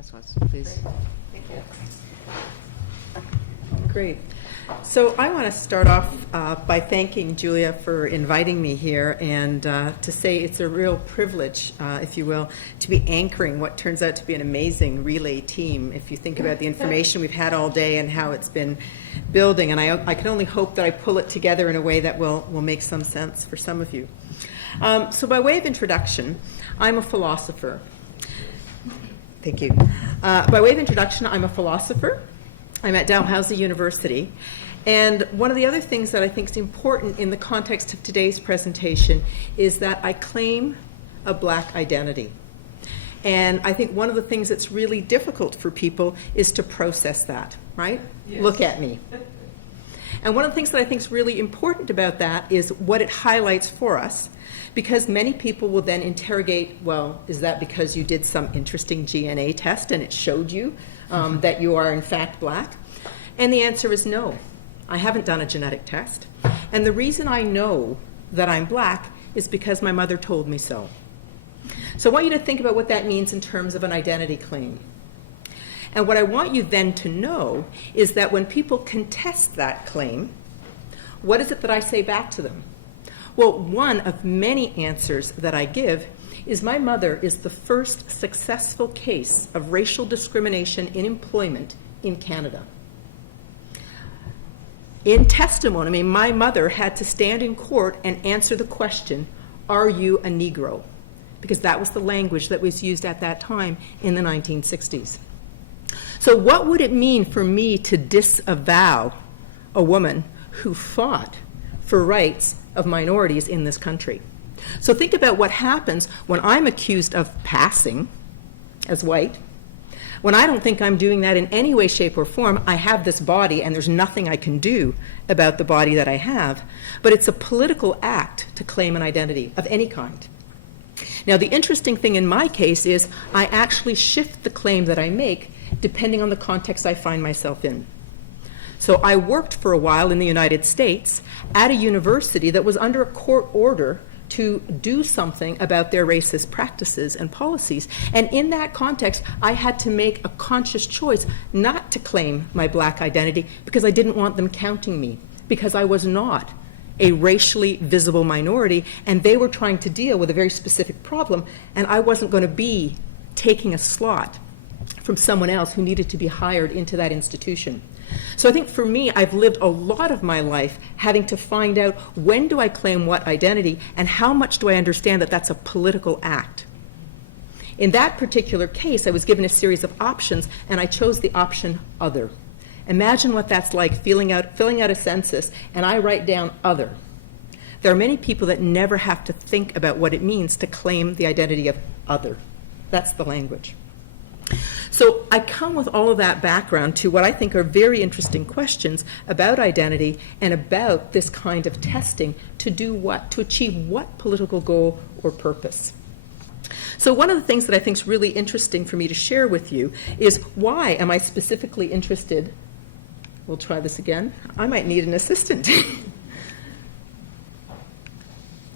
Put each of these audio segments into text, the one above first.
Françoise, please. Thank you. Great. So I want to start off by thanking Julia for inviting me here and to say it's a real privilege, if you will, to be anchoring what turns out to be an amazing relay team if you think about the information we've had all day and how it's been building. And I can only hope that I pull it together in a way that will make some sense for some of you. So by way of introduction, I'm a philosopher. Thank you. By way of introduction, I'm a philosopher. I'm at Dalhousie University. And one of the other things that I think is important in the context of today's presentation is that I claim a black identity. And I think one of the things that's really difficult for people is to process that, right? Yes. Look at me. And one of the things that I think is really important about that is what it highlights for us, because many people will then interrogate, well, is that because you did some interesting DNA test and it showed you that you are in fact black? And the answer is no. I haven't done a genetic test. And the reason I know that I'm black is because my mother told me so. So I want you to think about what that means in terms of an identity claim. And what I want you then to know is that when people contest that claim, what is it that I say back to them? Well, one of many answers that I give is my mother is the first successful case of racial discrimination in employment in Canada. In testimony, my mother had to stand in court and answer the question, are you a Negro? Because that was the language that was used at that time in the 1960s. So what would it mean for me to disavow a woman who fought for rights of minorities in this country? So think about what happens when I'm accused of passing as white, when I don't think I'm doing that in any way, shape, or form. I have this body, and there's nothing I can do about the body that I have. But it's a political act to claim an identity of any kind. Now, the interesting thing in my case is I actually shift the claim that I make depending on the context I find myself in. So I worked for a while in the United States at a university that was under a court order to do something about their racist practices and policies. And in that context, I had to make a conscious choice not to claim my black identity because I didn't want them counting me, because I was not a racially visible minority, and they were trying to deal with a very specific problem, and I wasn't going to be taking a slot from someone else who needed to be hired into that institution. So I think for me, I've lived a lot of my life having to find out when do I claim what identity and how much do I understand that that's a political act. In that particular case, I was given a series of options, and I chose the option other. Imagine what that's like, filling out a census, and I write down other. There are many people that never have to think about what it means to claim the identity of other. That's the language. So I come with all of that background to what I think are very interesting questions about identity and about this kind of testing to do what? To achieve what political goal or purpose? So one of the things that I think is really interesting for me to share with you is why am I specifically interested? We'll try this again. I might need an assistant.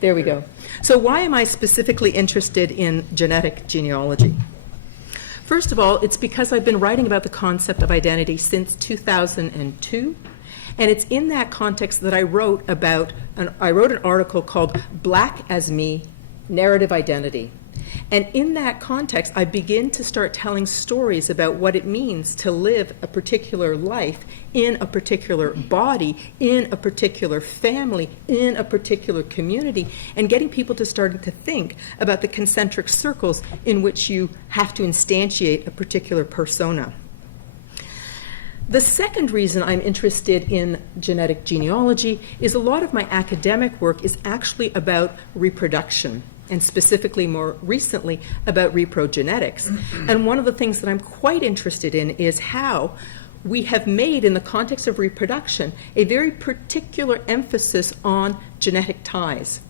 There we go. So why am I specifically interested in genetic genealogy? First of all, it's because I've been writing about the concept of identity since 2002, and it's in that context that I wrote an article called Black as Me, Narrative Identity. And in that context, I begin to start telling stories about what it means to live a particular life in a particular body, in a particular family, in a particular community, and getting people to start to think about the concentric circles in which you have to instantiate a particular persona. The second reason I'm interested in genetic genealogy is a lot of my academic work is actually about reproduction, and specifically more recently about reprogenetics. And one of the things that I'm quite interested in is how we have made, in the context of reproduction, a very particular emphasis on genetic ties.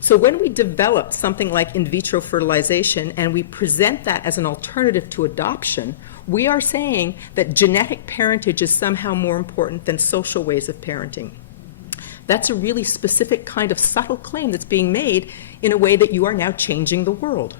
So when we develop something like in vitro fertilization and we present that as an alternative to adoption, we are saying that genetic parentage is somehow more important than social ways of parenting. That's a really specific kind of subtle claim that's being made in a way that you are now changing the world.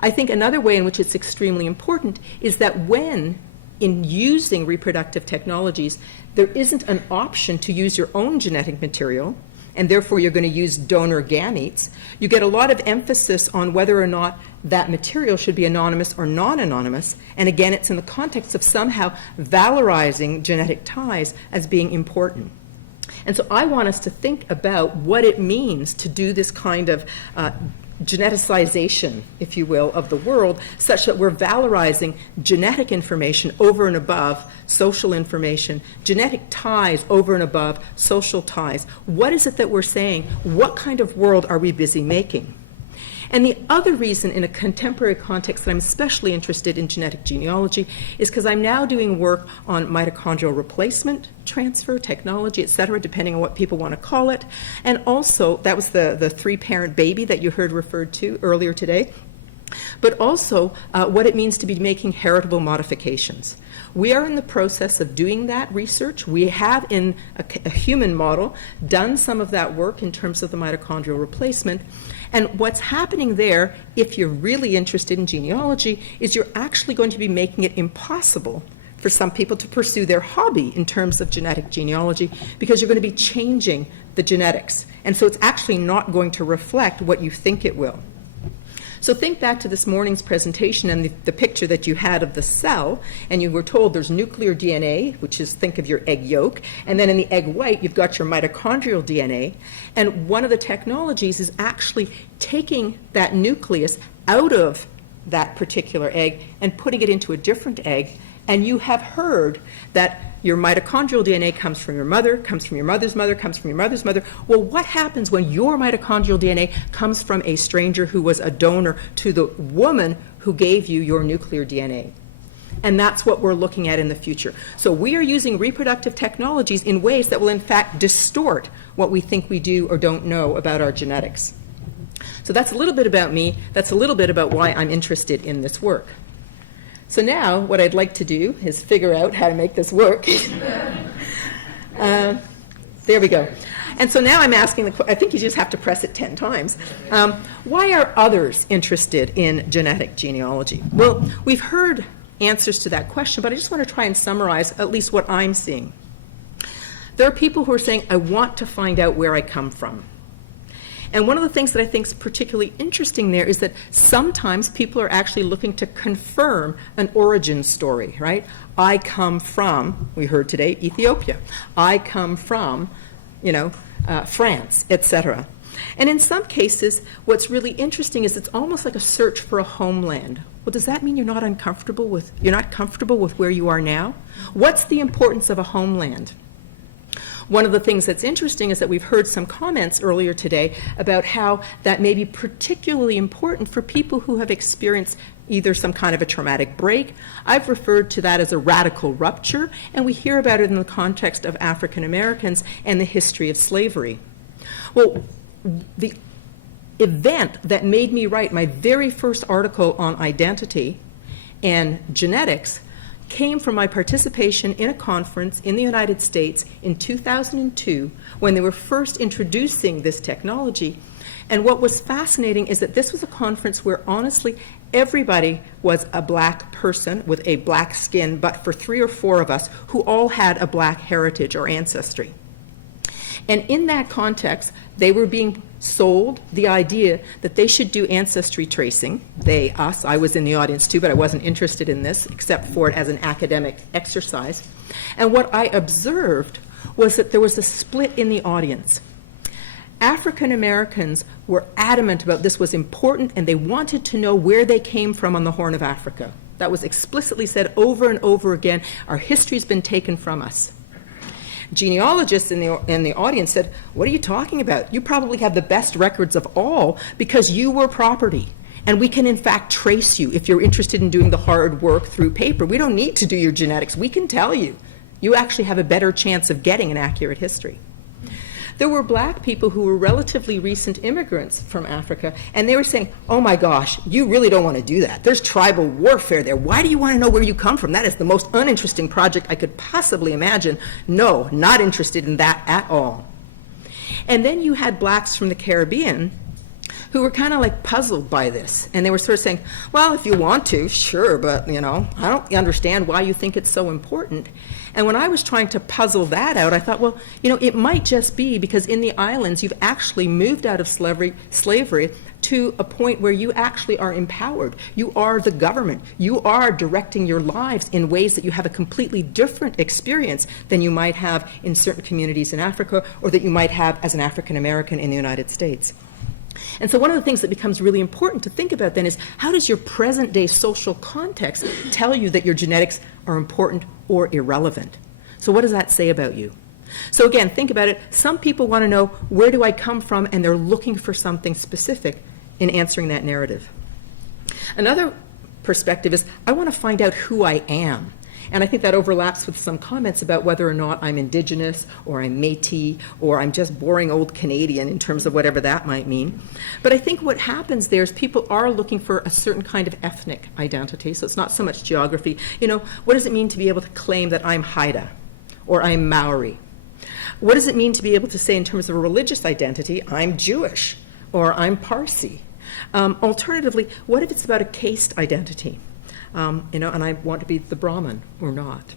I think another way in which it's extremely important is that when in using reproductive technologies, there isn't an option to use your own genetic material, and therefore you're going to use donor gametes, you get a lot of emphasis on whether or not that material should be anonymous or non-anonymous. And again, it's in the context of somehow valorizing genetic ties as being important. And so I want us to think about what it means to do this kind of geneticization, if you will, of the world, such that we're valorizing genetic information over and above social information, genetic ties over and above social ties. What is it that we're saying? What kind of world are we busy making? And the other reason in a contemporary context that I'm especially interested in genetic genealogy is because I'm now doing work on mitochondrial replacement, transfer, technology, et cetera, depending on what people want to call it. And also, that was the three-parent baby that you heard referred to earlier today. But also what it means to be making heritable modifications. We are in the process of doing that research. We have, in a human model, done some of that work in terms of the mitochondrial replacement. And what's happening there, if you're really interested in genealogy, is you're actually going to be making it impossible for some people to pursue their hobby in terms of genetic genealogy, because you're going to be changing the genetics. And so it's actually not going to reflect what you think it will. So think back to this morning's presentation and the picture that you had of the cell, and you were told there's nuclear DNA, which is, think of your egg yolk, and then in the egg white you've got your mitochondrial DNA, and one of the technologies is actually taking that nucleus out of that particular egg and putting it into a different egg. And you have heard that your mitochondrial DNA comes from your mother, comes from your mother's mother, comes from your mother's mother. Well, what happens when your mitochondrial DNA comes from a stranger who was a donor to the woman who gave you your nuclear DNA? And that's what we're looking at in the future. So we are using reproductive technologies in ways that will in fact distort what we think we do or don't know about our genetics. So that's a little bit about me. That's a little bit about why I'm interested in this work. So now what I'd like to do is figure out how to make this work. There we go. And so now I'm asking, I think you just have to press it 10 times. Why are others interested in genetic genealogy? Well, we've heard answers to that question, but I just want to try and summarize at least what I'm seeing. There are people who are saying, I want to find out where I come from. And one of the things that I think is particularly interesting there is that sometimes people are actually looking to confirm an origin story, right? I come from, we heard today, Ethiopia. I come from, France, etc. And in some cases, what's really interesting is it's almost like a search for a homeland. Well, does that mean you're not comfortable with where you are now? What's the importance of a homeland? One of the things that's interesting is that we've heard some comments earlier today about how that may be particularly important for people who have experienced either some kind of a traumatic break. I've referred to that as a radical rupture, and we hear about it in the context of African Americans and the history of slavery. Well, the event that made me write my very first article on identity and genetics came from my participation in a conference in the United States in 2002 when they were first introducing this technology. And what was fascinating is that this was a conference where honestly everybody was a black person with a black skin, but for 3 or 4 of us who all had a black heritage or ancestry. And in that context, they were being sold the idea that they should do ancestry tracing. They, us, I was in the audience too, but I wasn't interested in this except for it as an academic exercise. And what I observed was that there was a split in the audience. African Americans were adamant about this was important, and they wanted to know where they came from on the Horn of Africa. That was explicitly said over and over again. Our history's been taken from us. Genealogists in the audience said, what are you talking about? You probably have the best records of all because you were property. And we can, in fact, trace you if you're interested in doing the hard work through paper. We don't need to do your genetics. We can tell you. You actually have a better chance of getting an accurate history. There were black people who were relatively recent immigrants from Africa, and they were saying, oh my gosh, you really don't want to do that. There's tribal warfare there. Why do you want to know where you come from? That is the most uninteresting project I could possibly imagine. No, not interested in that at all. And then you had blacks from the Caribbean who were kind of like puzzled by this. And they were sort of saying, well, if you want to, sure, but, I don't understand why you think it's so important. And when I was trying to puzzle that out, I thought, well, it might just be because in the islands, you've actually moved out of slavery to a point where you actually are empowered. You are the government. You are directing your lives in ways that you have a completely different experience than you might have in certain communities in Africa or that you might have as an African American in the United States. And so one of the things that becomes really important to think about then is how does your present day social context tell you that your genetics are important or irrelevant? So what does that say about you? So again, think about it. Some people want to know, where do I come from? And they're looking for something specific in answering that narrative. Another perspective is, I want to find out who I am. And I think that overlaps with some comments about whether or not I'm Indigenous or I'm Métis or I'm just boring old Canadian in terms of whatever that might mean. But I think what happens there is people are looking for a certain kind of ethnic identity. So it's not so much geography. What does it mean to be able to claim that I'm Haida or I'm Maori? What does it mean to be able to say in terms of a religious identity, I'm Jewish or I'm Parsi? Alternatively, what if it's about a caste identity? And I want to be the Brahmin or not.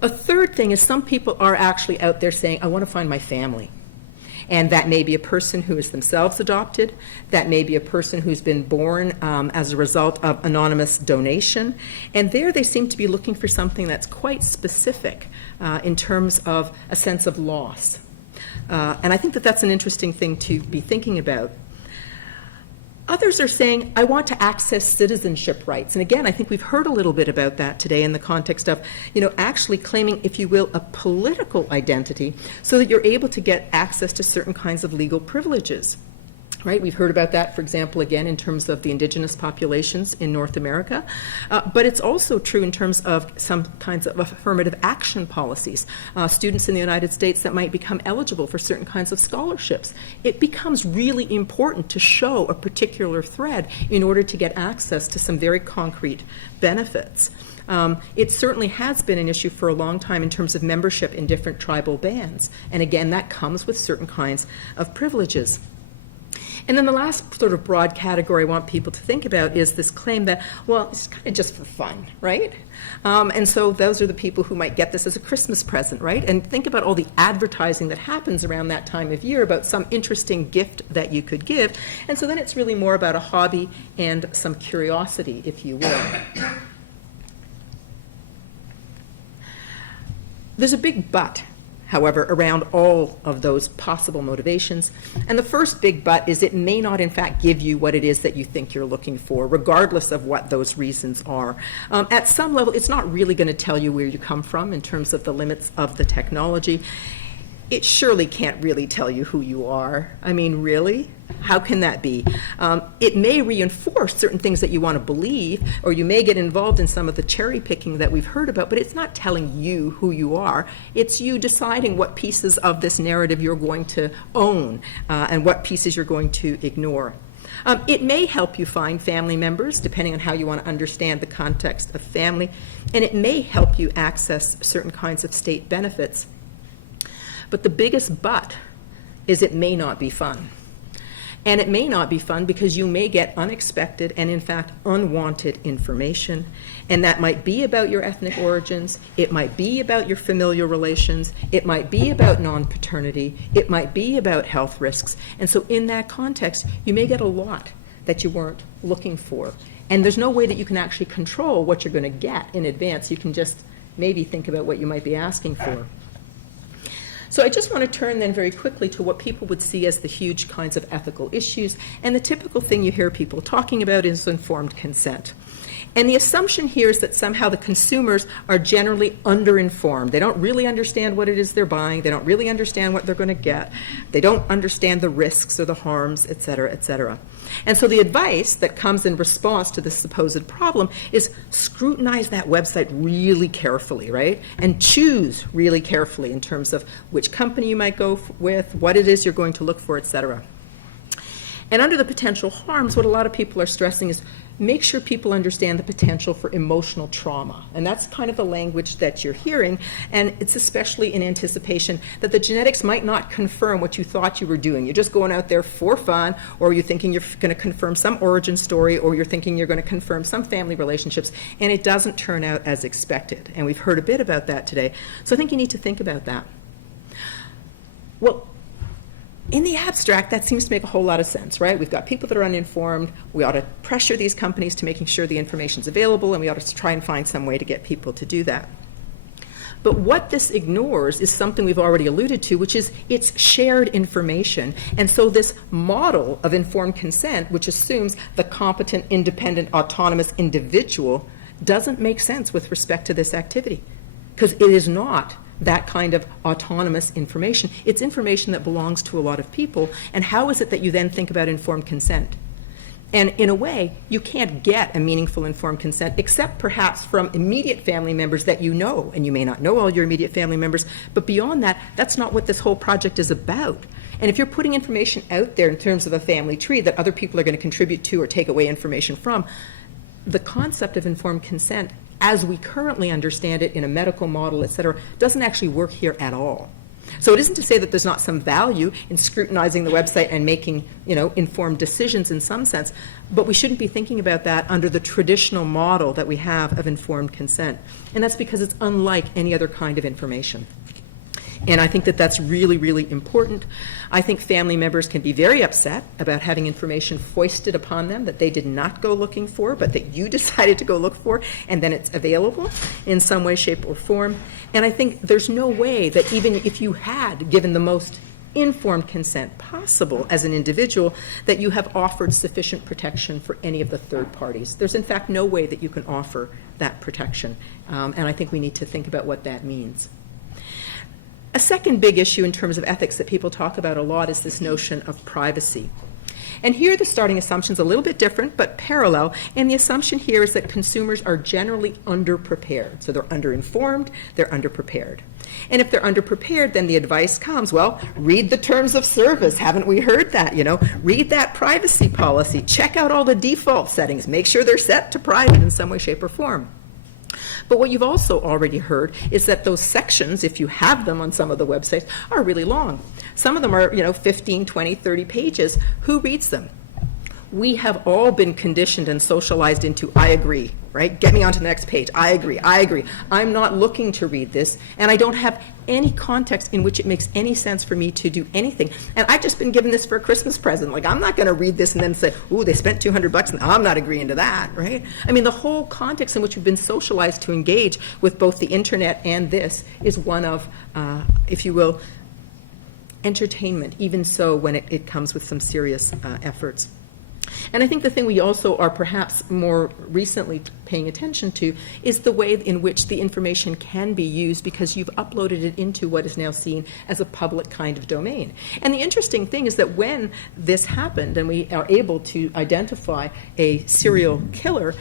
A third thing is some people are actually out there saying, I want to find my family. And that may be a person who is themselves adopted. That may be a person who's been born as a result of anonymous donation. And there they seem to be looking for something that's quite specific in terms of a sense of loss. And I think that that's an interesting thing to be thinking about. Others are saying, I want to access citizenship rights. And again, I think we've heard a little bit about that today in the context of, actually claiming, if you will, a political identity so that you're able to get access to certain kinds of legal privileges. Right? We've heard about that, for example, again, in terms of the indigenous populations in North America. But it's also true in terms of some kinds of affirmative action policies. Students in the United States that might become eligible for certain kinds of scholarships. It becomes really important to show a particular thread in order to get access to some very concrete benefits. It certainly has been an issue for a long time in terms of membership in different tribal bands. And again, that comes with certain kinds of privileges. And then the last sort of broad category I want people to think about is this claim that, well, it's kind of just for fun, right? And so those are the people who might get this as a Christmas present, right? And think about all the advertising that happens around that time of year about some interesting gift that you could give. And so then it's really more about a hobby and some curiosity, if you will. There's a big but, however, around all of those possible motivations. And the first big but is it may not, in fact, give you what it is that you think you're looking for, regardless of what those reasons are. At some level, it's not really going to tell you where you come from in terms of the limits of the technology. It surely can't really tell you who you are. I mean, really? How can that be? It may reinforce certain things that you want to believe, or you may get involved in some of the cherry picking that we've heard about, but it's not telling you who you are. It's you deciding what pieces of this narrative you're going to own and what pieces you're going to ignore. It may help you find family members, depending on how you want to understand the context of family, and it may help you access certain kinds of state benefits. But the biggest but is it may not be fun. And it may not be fun because you may get unexpected and, in fact, unwanted information. And that might be about your ethnic origins. It might be about your familial relations. It might be about non-paternity. It might be about health risks. And so in that context, you may get a lot that you weren't looking for. And there's no way that you can actually control what you're going to get in advance. You can just maybe think about what you might be asking for. So I just want to turn then very quickly to what people would see as the huge kinds of ethical issues. And the typical thing you hear people talking about is informed consent. And the assumption here is that somehow the consumers are generally underinformed. They don't really understand what it is they're buying. They don't really understand what they're going to get. They don't understand the risks or the harms, et cetera, et cetera. And so the advice that comes in response to this supposed problem is scrutinize that website really carefully, right? And choose really carefully in terms of which company you might go with, what it is you're going to look for, et cetera. And under the potential harms, what a lot of people are stressing is make sure people understand the potential for emotional trauma. And that's kind of the language that you're hearing, and it's especially in anticipation that the genetics might not confirm what you thought you were doing. You're just going out there for fun, or you're thinking you're going to confirm some origin story, or you're thinking you're going to confirm some family relationships, and it doesn't turn out as expected. And we've heard a bit about that today. So I think you need to think about that. Well, in the abstract, that seems to make a whole lot of sense, right? We've got people that are uninformed. We ought to pressure these companies to making sure the information's available, and we ought to try and find some way to get people to do that. But what this ignores is something we've already alluded to, which is it's shared information. And so this model of informed consent, which assumes the competent, independent, autonomous individual, doesn't make sense with respect to this activity, because it is not that kind of autonomous information. It's information that belongs to a lot of people, and how is it that you then think about informed consent? And in a way, you can't get a meaningful informed consent except perhaps from immediate family members that you know, and you may not know all your immediate family members, but beyond that, that's not what this whole project is about. And if you're putting information out there in terms of a family tree that other people are going to contribute to or take away information from, the concept of informed consent, as we currently understand it in a medical model, et cetera, doesn't actually work here at all. So it isn't to say that there's not some value in scrutinizing the website and making, informed decisions in some sense, but we shouldn't be thinking about that under the traditional model that we have of informed consent. And that's because it's unlike any other kind of information. And I think that that's really, really important. I think family members can be very upset about having information foisted upon them that they did not go looking for, but that you decided to go look for, and then it's available in some way, shape, or form. And I think there's no way that even if you had given the most informed consent possible as an individual, that you have offered sufficient protection for any of the third parties. There's in fact no way that you can offer that protection. And I think we need to think about what that means. A second big issue in terms of ethics that people talk about a lot is this notion of privacy. And here the starting assumption is a little bit different, but parallel. And the assumption here is that consumers are generally underprepared. So they're underinformed, they're underprepared. And if they're underprepared, then the advice comes, well, read the terms of service. Haven't we heard that? Read that privacy policy. Check out all the default settings. Make sure they're set to private in some way, shape, or form. But what you've also already heard is that those sections, if you have them on some of the websites, are really long. Some of them are, 15, 20, 30 pages. Who reads them? We have all been conditioned and socialized into, I agree, right? Get me on to the next page. I agree. I'm not looking to read this, and I don't have any context in which it makes any sense for me to do anything. And I've just been given this for a Christmas present. Like, I'm not going to read this and then say, ooh, they spent $200 and I'm not agreeing to that, right? I mean, the whole context in which we've been socialized to engage with both the internet and this is one of, if you will, entertainment, even so when it comes with some serious efforts. And I think the thing we also are perhaps more recently paying attention to is the way in which the information can be used because you've uploaded it into what is now seen as a public kind of domain. And the interesting thing is that when this happened and we are able to identify a serial killer,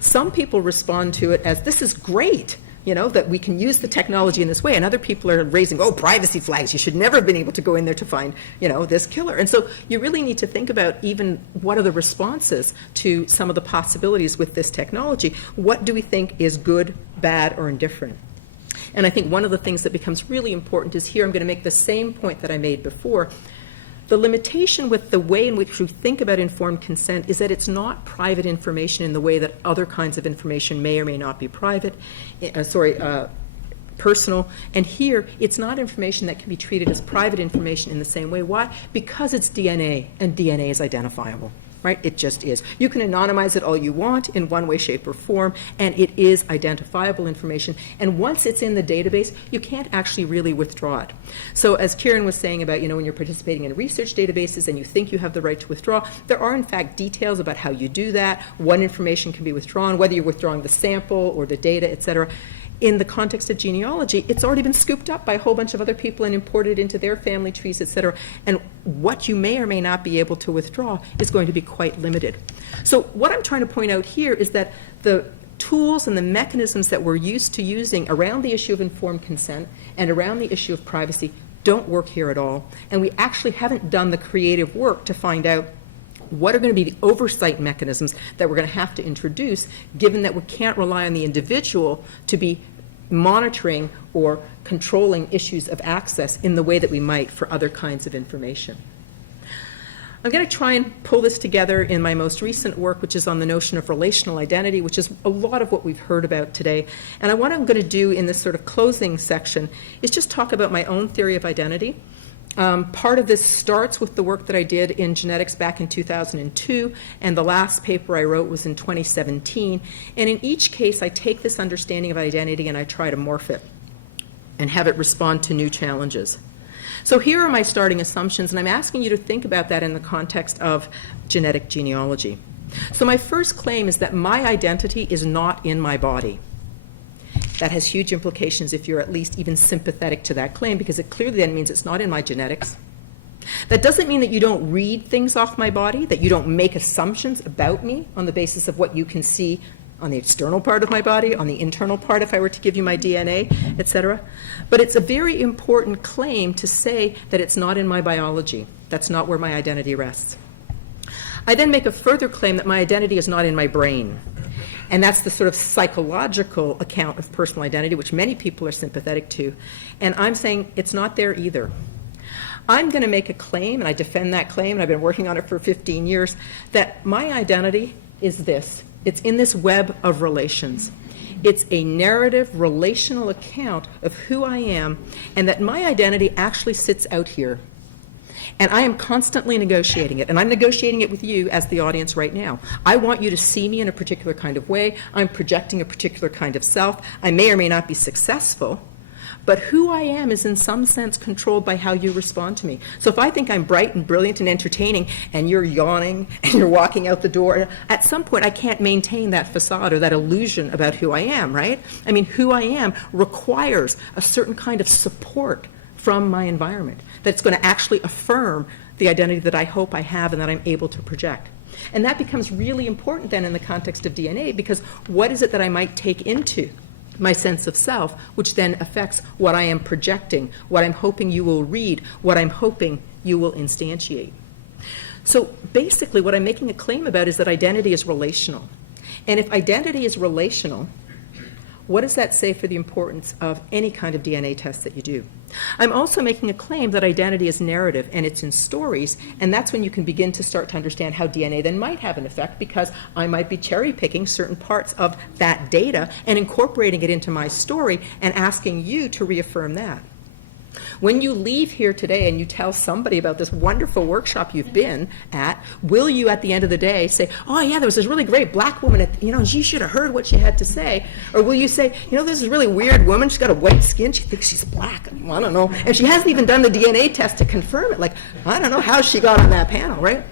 some people respond to it as, this is great. That we can use the technology in this way, and other people are raising, privacy flags. You should never have been able to go in there to find, this killer. And so you really need to think about even what are the responses to some of the possibilities with this technology. What do we think is good, bad, or indifferent? And I think one of the things that becomes really important is here I'm going to make the same point that I made before. The limitation with the way in which we think about informed consent is that it's not private information in the way that other kinds of information may or may not be personal. And here, it's not information that can be treated as private information in the same way. Why? Because it's DNA, and DNA is identifiable. Right? It just is. You can anonymize it all you want in one way, shape, or form, and it is identifiable information. And once it's in the database, you can't actually really withdraw it. So as Kieran was saying about, when you're participating in research databases and you think you have the right to withdraw, there are in fact details about how you do that, what information can be withdrawn, whether you're withdrawing the sample or the data, et cetera. In the context of genealogy, it's already been scooped up by a whole bunch of other people and imported into their family trees, et cetera. And what you may or may not be able to withdraw is going to be quite limited. So what I'm trying to point out here is that the tools and the mechanisms that we're used to using around the issue of informed consent and around the issue of privacy don't work here at all. And we actually haven't done the creative work to find out What are going to be the oversight mechanisms that we're going to have to introduce, given that we can't rely on the individual to be monitoring or controlling issues of access in the way that we might for other kinds of information? I'm going to try and pull this together in my most recent work, which is on the notion of relational identity, which is a lot of what we've heard about today. And what I'm going to do in this sort of closing section is just talk about my own theory of identity. Part of this starts with the work that I did in genetics back in 2002, and the last paper I wrote was in 2017. And in each case, I take this understanding of identity and I try to morph it and have it respond to new challenges. So here are my starting assumptions, and I'm asking you to think about that in the context of genetic genealogy. So my first claim is that my identity is not in my body. That has huge implications if you're at least even sympathetic to that claim, because it clearly then means it's not in my genetics. That doesn't mean that you don't read things off my body, that you don't make assumptions about me on the basis of what you can see on the external part of my body, on the internal part if I were to give you my DNA, etc. But it's a very important claim to say that it's not in my biology. That's not where my identity rests. I then make a further claim that my identity is not in my brain. And that's the sort of psychological account of personal identity, which many people are sympathetic to. And I'm saying it's not there either. I'm going to make a claim, and I defend that claim, and I've been working on it for 15 years, that my identity is this. It's in this web of relations. It's a narrative, relational account of who I am, and that my identity actually sits out here. And I am constantly negotiating it, and I'm negotiating it with you as the audience right now. I want you to see me in a particular kind of way. I'm projecting a particular kind of self. I may or may not be successful, but who I am is in some sense controlled by how you respond to me. So if I think I'm bright and brilliant and entertaining, and you're yawning and you're walking out the door, at some point I can't maintain that facade or that illusion about who I am, right? I mean, who I am requires a certain kind of support from my environment that's going to actually affirm the identity that I hope I have and that I'm able to project. And that becomes really important then in the context of DNA, because what is it that I might take into my sense of self, which then affects what I am projecting, what I'm hoping you will read, what I'm hoping you will instantiate. So basically what I'm making a claim about is that identity is relational. And if identity is relational, what does that say for the importance of any kind of DNA test that you do? I'm also making a claim that identity is narrative and it's in stories, and that's when you can begin to start to understand how DNA then might have an effect, because I might be cherry picking certain parts of that data and incorporating it into my story and asking you to reaffirm that. When you leave here today and you tell somebody about this wonderful workshop you've been at, will you at the end of the day say, oh yeah, there was this really great black woman, you should have heard what she had to say? Or will you say, this is a really weird woman, she's got a white skin, she thinks she's black, I don't know, and she hasn't even done the DNA test to confirm it, I don't know how she got on that panel, right?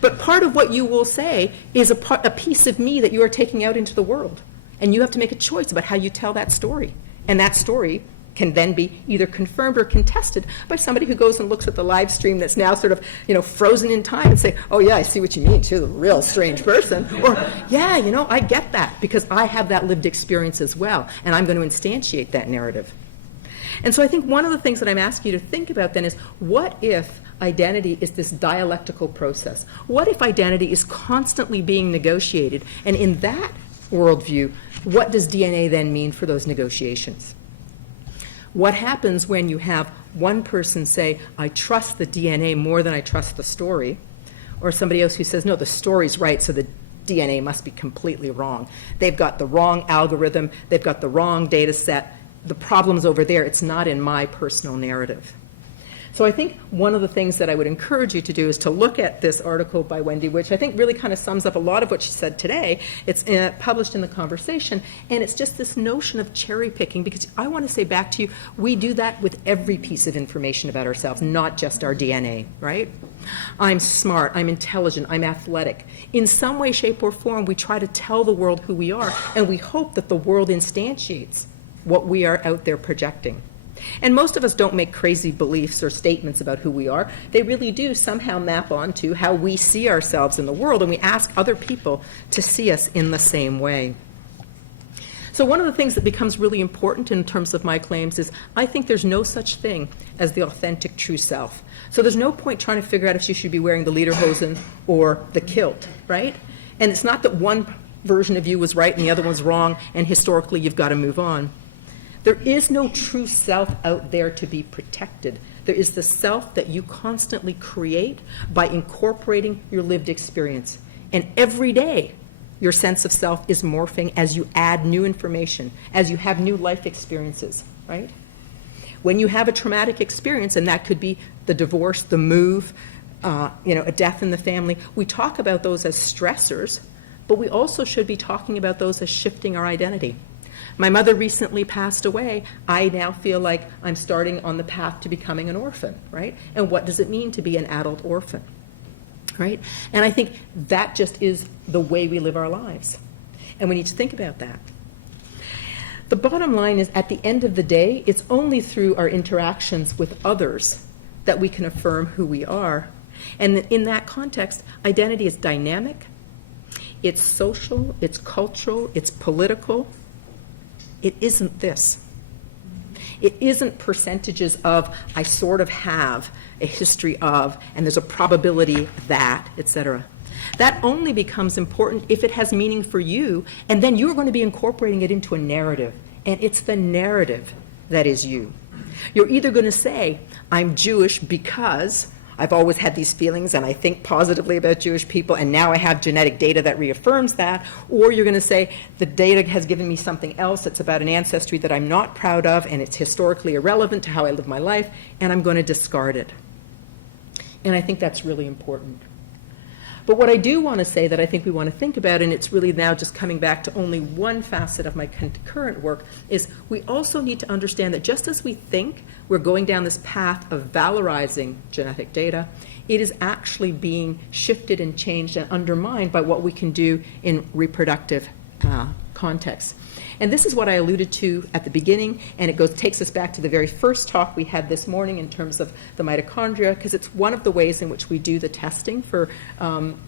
But part of what you will say is a piece of me that you are taking out into the world, and you have to make a choice about how you tell that story, and that story can then be either confirmed or contested by somebody who goes and looks at the live stream that's now sort of, frozen in time and say, oh yeah, I see what you mean too, a real strange person. Or, yeah, I get that because I have that lived experience as well, and I'm going to instantiate that narrative. And so I think one of the things that I'm asking you to think about then is, what if identity is this dialectical process? What if identity is constantly being negotiated? And in that worldview, what does DNA then mean for those negotiations? What happens when you have one person say, I trust the DNA more than I trust the story, or somebody else who says, no, the story's right, so the DNA must be completely wrong. They've got the wrong algorithm, they've got the wrong data set, the problem's over there, it's not in my personal narrative. So I think one of the things that I would encourage you to do is to look at this article by Wendy, which I think really kind of sums up a lot of what she said today. It's published in The Conversation, and it's just this notion of cherry picking, because I want to say back to you, we do that with every piece of information about ourselves, not just our DNA, right? I'm smart, I'm intelligent, I'm athletic. In some way, shape, or form, we try to tell the world who we are, and we hope that the world instantiates what we are out there projecting. And most of us don't make crazy beliefs or statements about who we are. They really do somehow map onto how we see ourselves in the world, and we ask other people to see us in the same way. So one of the things that becomes really important in terms of my claims is I think there's no such thing as the authentic true self. So there's no point trying to figure out if you should be wearing the lederhosen or the kilt, right? And it's not that one version of you was right and the other one's wrong, and historically you've got to move on. There is no true self out there to be protected. There is the self that you constantly create by incorporating your lived experience. And every day, your sense of self is morphing as you add new information, as you have new life experiences, right? When you have a traumatic experience, and that could be the divorce, the move, a death in the family, we talk about those as stressors, but we also should be talking about those as shifting our identity. My mother recently passed away. I now feel like I'm starting on the path to becoming an orphan, right? And what does it mean to be an adult orphan? Right? And I think that just is the way we live our lives. And we need to think about that. The bottom line is, at the end of the day, it's only through our interactions with others that we can affirm who we are. And in that context, identity is dynamic, it's social, it's cultural, it's political. It isn't this. It isn't percentages of, I sort of have a history of, and there's a probability that, etc. That only becomes important if it has meaning for you, and then you're going to be incorporating it into a narrative, and it's the narrative that is you. You're either going to say, I'm Jewish because I've always had these feelings and I think positively about Jewish people, and now I have genetic data that reaffirms that, or you're going to say the data has given me something else that's about an ancestry that I'm not proud of and it's historically irrelevant to how I live my life, and I'm going to discard it. And I think that's really important. But what I do want to say that I think we want to think about, and it's really now just coming back to only one facet of my current work, is we also need to understand that just as we think we're going down this path of valorizing genetic data, it is actually being shifted and changed and undermined by what we can do in reproductive contexts. And this is what I alluded to at the beginning, and it takes us back to the very first talk we had this morning in terms of the mitochondria, because it's one of the ways in which we do the testing for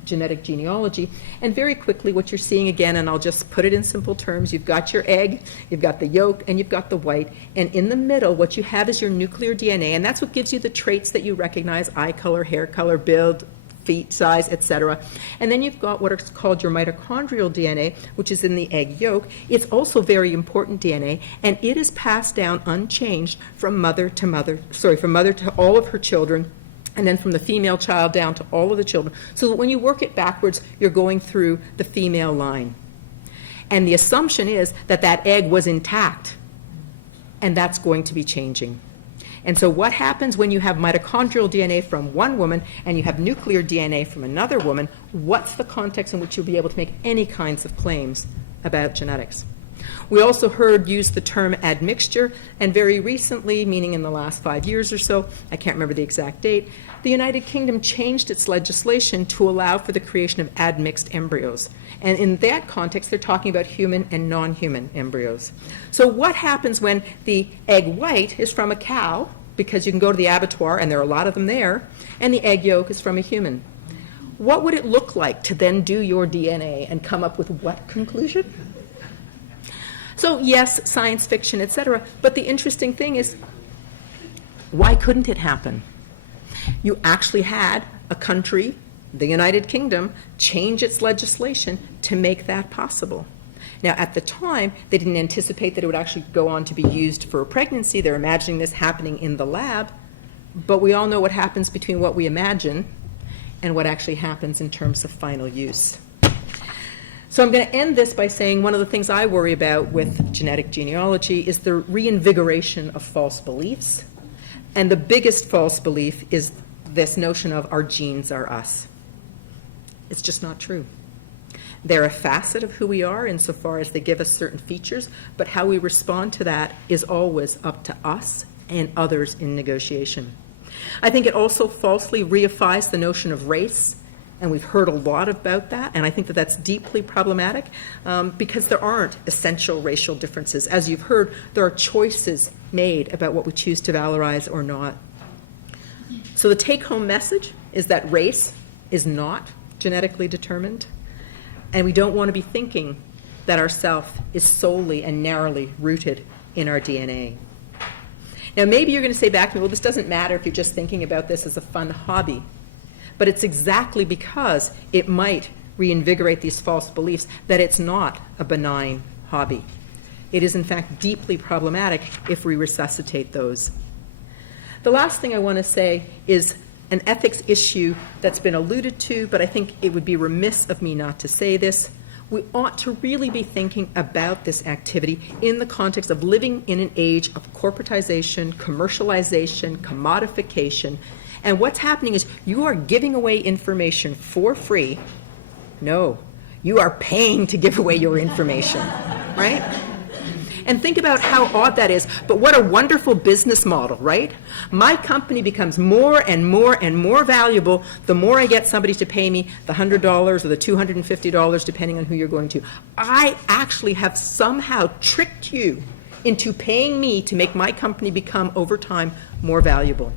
genetic genealogy. And very quickly, what you're seeing again, and I'll just put it in simple terms, you've got your egg, you've got the yolk, and you've got the white, and in the middle, what you have is your nuclear DNA, and that's what gives you the traits that you recognize: eye color, hair color, build, feet size, etc. And then you've got what is called your mitochondrial DNA, which is in the egg yolk. It's also very important DNA, and it is passed down unchanged from mother to all of her children, and then from the female child down to all of the children. So that when you work it backwards, you're going through the female line. And the assumption is that that egg was intact, and that's going to be changing. And so what happens when you have mitochondrial DNA from one woman and you have nuclear DNA from another woman? What's the context in which you'll be able to make any kinds of claims about genetics? We also heard use the term admixture, and very recently, meaning in the last 5 years or so, I can't remember the exact date, the United Kingdom changed its legislation to allow for the creation of admixed embryos. And in that context, they're talking about human and non-human embryos. So what happens when the egg white is from a cow, because you can go to the abattoir and there are a lot of them there, and the egg yolk is from a human? What would it look like to then do your DNA and come up with what conclusion? So yes, science fiction, etc. But the interesting thing is, why couldn't it happen? You actually had a country, the United Kingdom, change its legislation to make that possible. Now, at the time, they didn't anticipate that it would actually go on to be used for a pregnancy. They're imagining this happening in the lab. But we all know what happens between what we imagine and what actually happens in terms of final use. So I'm going to end this by saying one of the things I worry about with genetic genealogy is the reinvigoration of false beliefs. And the biggest false belief is this notion of our genes are us. It's just not true. They're a facet of who we are insofar as they give us certain features, but how we respond to that is always up to us and others in negotiation. I think it also falsely reifies the notion of race, and we've heard a lot about that, and I think that that's deeply problematic because there aren't essential racial differences. As you've heard, there are choices made about what we choose to valorize or not. So the take-home message is that race is not genetically determined, and we don't want to be thinking that our self is solely and narrowly rooted in our DNA. Now, maybe you're going to say back to me, well, this doesn't matter if you're just thinking about this as a fun hobby. But it's exactly because it might reinvigorate these false beliefs that it's not a benign hobby. It is, in fact, deeply problematic if we resuscitate those. The last thing I want to say is an ethics issue that's been alluded to, but I think it would be remiss of me not to say this. We ought to really be thinking about this activity in the context of living in an age of corporatization, commercialization, commodification. And what's happening is you are giving away information for free. No, you are paying to give away your information, right? And think about how odd that is. But what a wonderful business model, right? My company becomes more and more and more valuable the more I get somebody to pay me the $100 or the $250, depending on who you're going to. I actually have somehow tricked you into paying me to make my company become, over time, more valuable.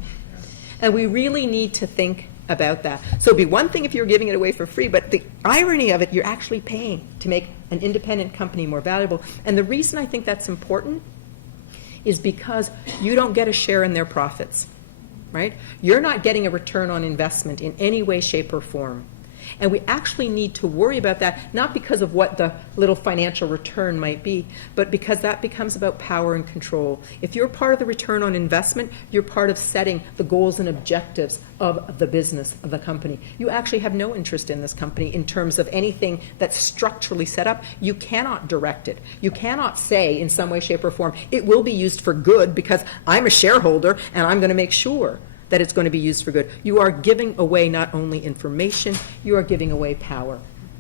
And we really need to think about that. So it'd be one thing if you're giving it away for free, but the irony of it, you're actually paying to make an independent company more valuable. And the reason I think that's important is because you don't get a share in their profits, right? You're not getting a return on investment in any way, shape, or form. And we actually need to worry about that, not because of what the little financial return might be, but because that becomes about power and control. If you're part of the return on investment, you're part of setting the goals and objectives of the business, of the company. You actually have no interest in this company in terms of anything that's structurally set up. You cannot direct it. You cannot say in some way, shape, or form, it will be used for good because I'm a shareholder and I'm going to make sure that it's going to be used for good. You are giving away not only information, you are giving away power,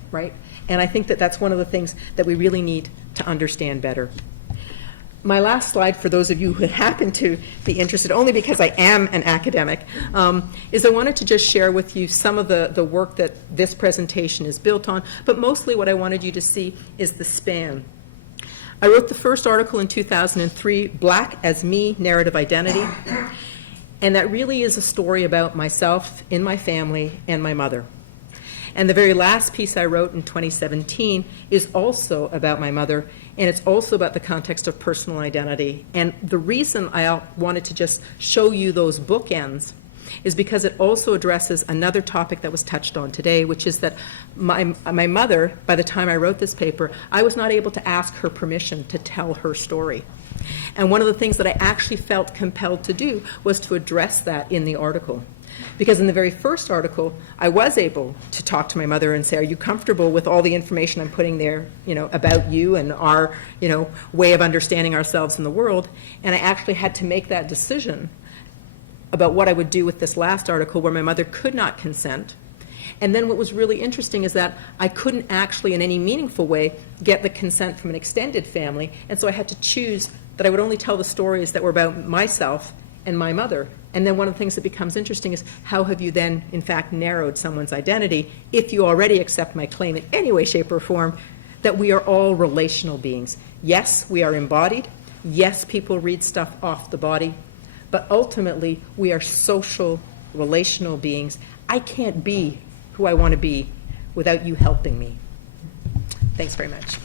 right? And I think that that's one of the things that we really need to understand better. My last slide, for those of you who happen to be interested, only because I am an academic, is I wanted to just share with you some of the work that this presentation is built on, but mostly what I wanted you to see is the span. I wrote the first article in 2003, Black as Me, Narrative Identity. And that really is a story about myself, in my family, and my mother. And the very last piece I wrote in 2017 is also about my mother, and it's also about the context of personal identity. And the reason I wanted to just show you those bookends is because it also addresses another topic that was touched on today, which is that my mother, by the time I wrote this paper, I was not able to ask her permission to tell her story. And one of the things that I actually felt compelled to do was to address that in the article. Because in the very first article, I was able to talk to my mother and say, are you comfortable with all the information I'm putting there, about you and our, way of understanding ourselves in the world? And I actually had to make that decision about what I would do with this last article where my mother could not consent. And then what was really interesting is that I couldn't actually in any meaningful way get the consent from an extended family, and so I had to choose that I would only tell the stories that were about myself and my mother. And then one of the things that becomes interesting is how have you then, in fact, narrowed someone's identity if you already accept my claim in any way, shape, or form that we are all relational beings. Yes, we are embodied. Yes, people read stuff off the body. But ultimately, we are social, relational beings. I can't be who I want to be without you helping me. Thanks very much.